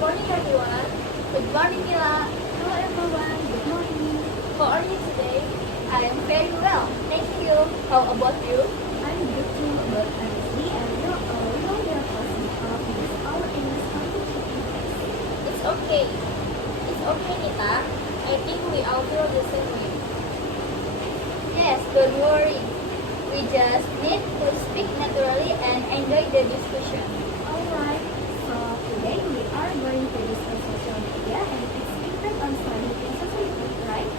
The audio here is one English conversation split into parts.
morning, everyone. Good morning, Mila. Hello everyone, good morning. How are you today? I am very well. Thank you. How about you? I'm good too, but honestly, I know we are passing up with our English competition test. It's okay. It's okay, Nita. I think we all feel the same way. Yes, don't worry. We just need to speak naturally and enjoy the discussion. Alright, so today we are going to discuss social media and its impact on study in society, right?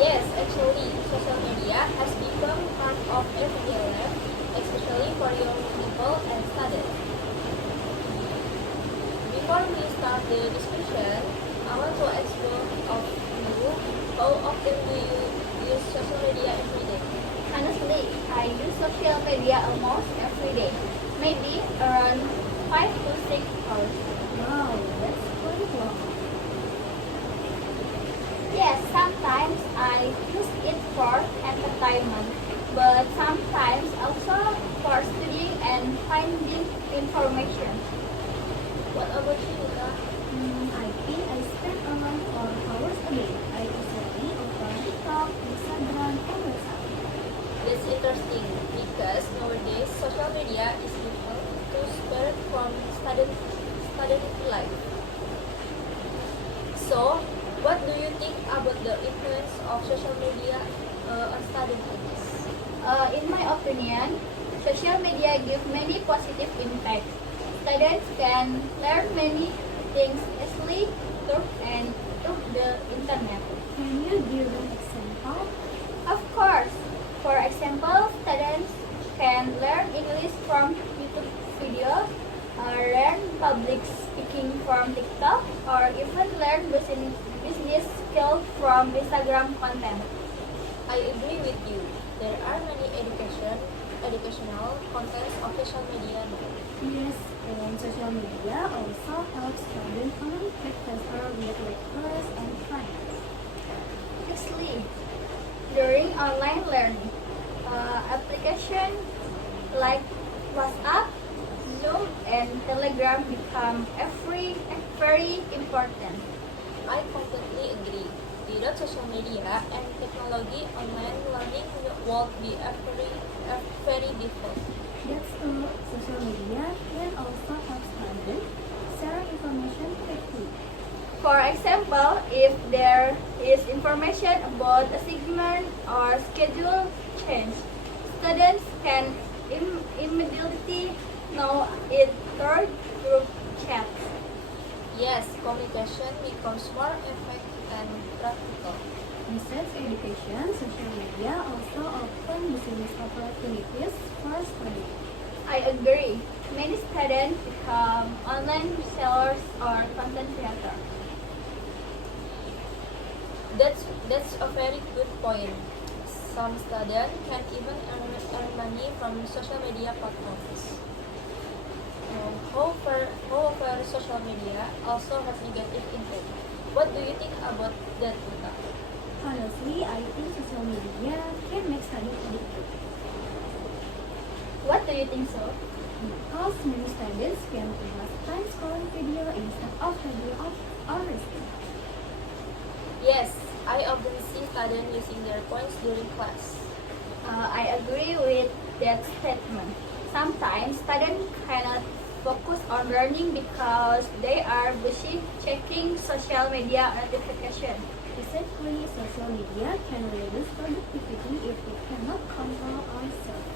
Yes, actually, social media has become part of everyday life, especially for young people and students. Before we start the discussion, I want to ask both of you, how often do you use social media every day? Honestly, I use social media almost every day. Maybe around 5 to 6 hours. Wow, that's quite long. Yes, sometimes I use it for entertainment, but sometimes also for studying and finding information. What about you, Nita? I think I spend around 4 hours a day. I usually open TikTok, Instagram, and WhatsApp. That's interesting because nowadays social media is useful to spread from student life. So, what do you think about the influence of social media on students? In my opinion, social media give many positive impacts. Students can learn many things easily through the internet. Can you give an example? Of course, for example, students can learn English from YouTube videos, learn public speaking from TikTok, or even learn business skills from Instagram content. I agree with you. There are many educational contents of social media now. Yes, and social media also helps students communicate better with lecturers and friends. Actually, during online learning, applications like WhatsApp, Zoom, and Telegram become very important. I completely agree. Without social media and technology, online learning would be very difficult. That's true. Social media can also help students share information quickly. For example, if there is information about a segment or schedule change, students can immediately know it through group chats. Yes, communication becomes more effective and practical. Besides education, social media also open business opportunities for students. I agree. Many students become online sellers or content creators. That's a very good point. Some students can even earn money from social media platforms. However, social media also has negative impact. What do you think about that, Nita? Honestly, I think social media can make studying addictive What do you think so? because many students spend too much time scrolling video instead of studying or resting. Yes, I often see students using their phones during class. I agree with that statement. Sometimes students cannot focus on learning because they are busy checking social media notifications. Exactly, social media can reduce productivity if we cannot control ourselves.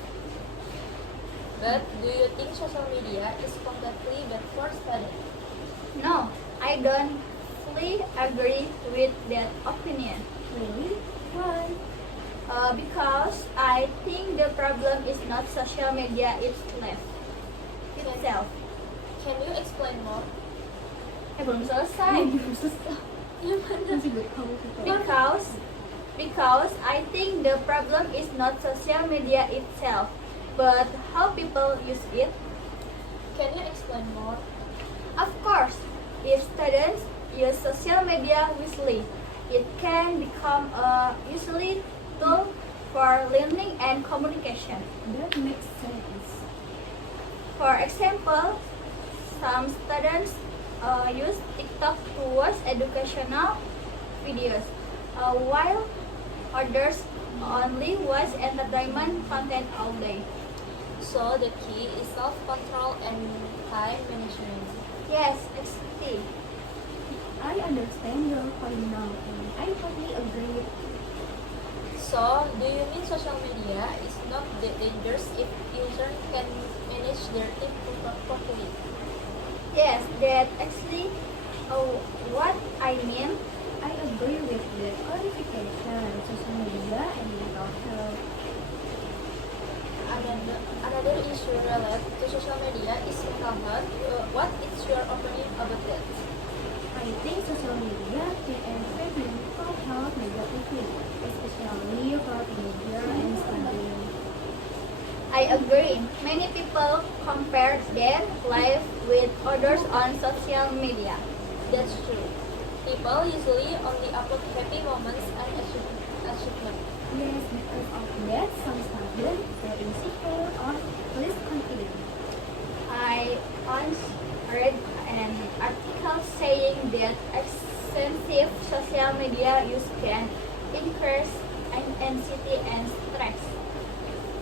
But do you think social media is completely bad for students? No, I don't fully agree with that opinion. Really? Why? Because I think the problem is not social media itself. Can you explain more? Belum selesai. Masih berkomunikasi. Because I think the problem is not social media itself, but how people use it. Can you explain more? Of course, if students use social media wisely, it can become a useful tool for learning and communication. That makes sense. For example, some students use TikTok to watch educational videos, while others only watch entertainment content all day. So the key is self-control and time management. Yes, exactly. I understand your point now, and I totally agree. So, do you mean social media is not that dangerous if users can manage their time properly? Yes, that actually what I mean. I agree with the clarification, social media and mental health. Another issue related to social media is mental health. What is your opinion about that? I think social media can affect mental health negatively, especially for teenagers and students. I agree. Many people compare their life with others on social media. That's true. People usually only upload happy moments and achievements. Yes, because of that, some students feel insecure or less confident. I once read an article saying that excessive social media use can increase anxiety and stress.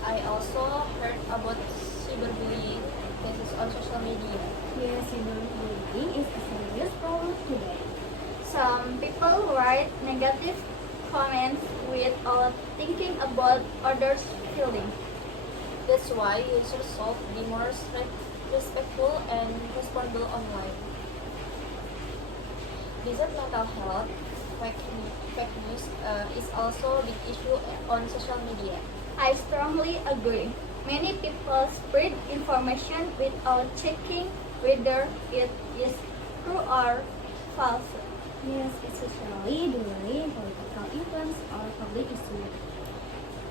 I also heard about cyberbullying cases on social media. Yes, cyberbullying is a serious problem today. Some people write negative comments without thinking about others' feelings. That's why users should be more respectful and responsible online. Besides mental health, fake news is also a big issue on social media. I strongly agree. Many people spread information without checking whether it is true or false. Yes, especially during political events or public issues.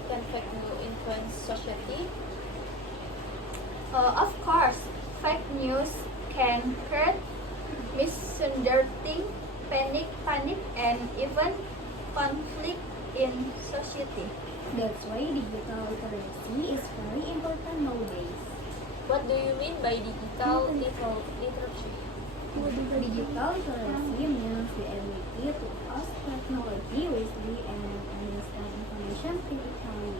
Can fake news influence society? Of course, fake news can create misunderstanding, panic, and even conflict in society. That's why digital literacy is very important nowadays. What do you mean by digital literacy? Digital literacy means the ability to use technology wisely and understand information critically.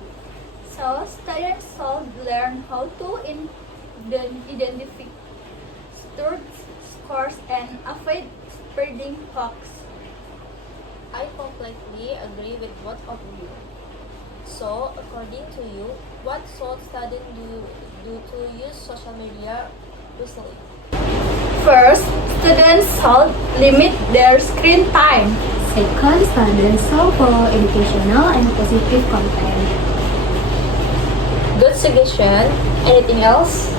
So, students should learn how to identify truth, scores, and avoid spreading hoax. I completely agree with both of you. So, according to you, what should students do to use social media wisely? First, students should limit their screen time. Second, students should follow educational and positive content. Good suggestion. Anything else?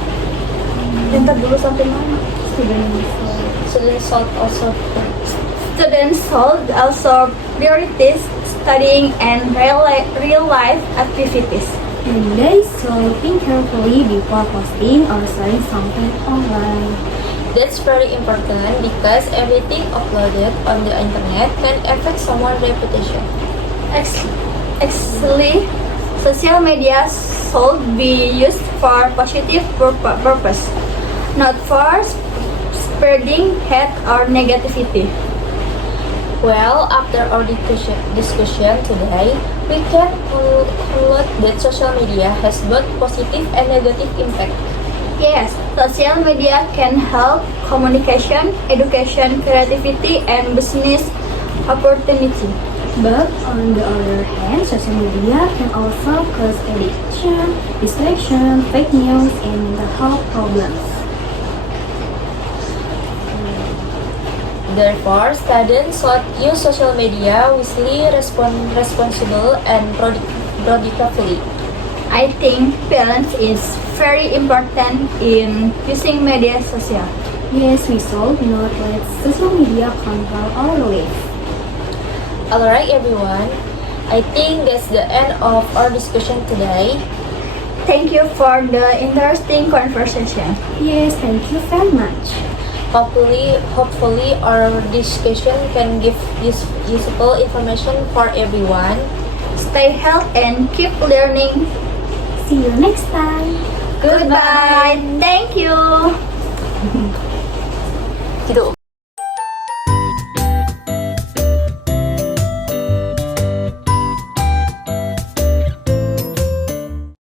Minta dulu sampai mana? Students should also Students should also prioritize studying and real life activities. And they should think carefully before posting or sharing something online. That's very important because everything uploaded on the internet can affect someone's reputation. Actually, social media should be used for positive purpose, not for spreading hate or negativity. Well, after our discussion today, we can conclude that social media has both positive and negative impact. Yes, social media can help communication, education, creativity, and business opportunity. But on the other hand, social media can also cause addiction, distraction, fake news, and mental health problems. Therefore, students should use social media wisely, responsible, and productively. I think balance is very important in using media social. Yes, we should not let social media control our life. Alright, everyone. I think that's the end of our discussion today. Thank you for the interesting conversation. Yes, thank you very much. Hopefully, our discussion can give useful information for everyone. Stay healthy and keep learning. See you next time. Goodbye. Thank you. Gitu.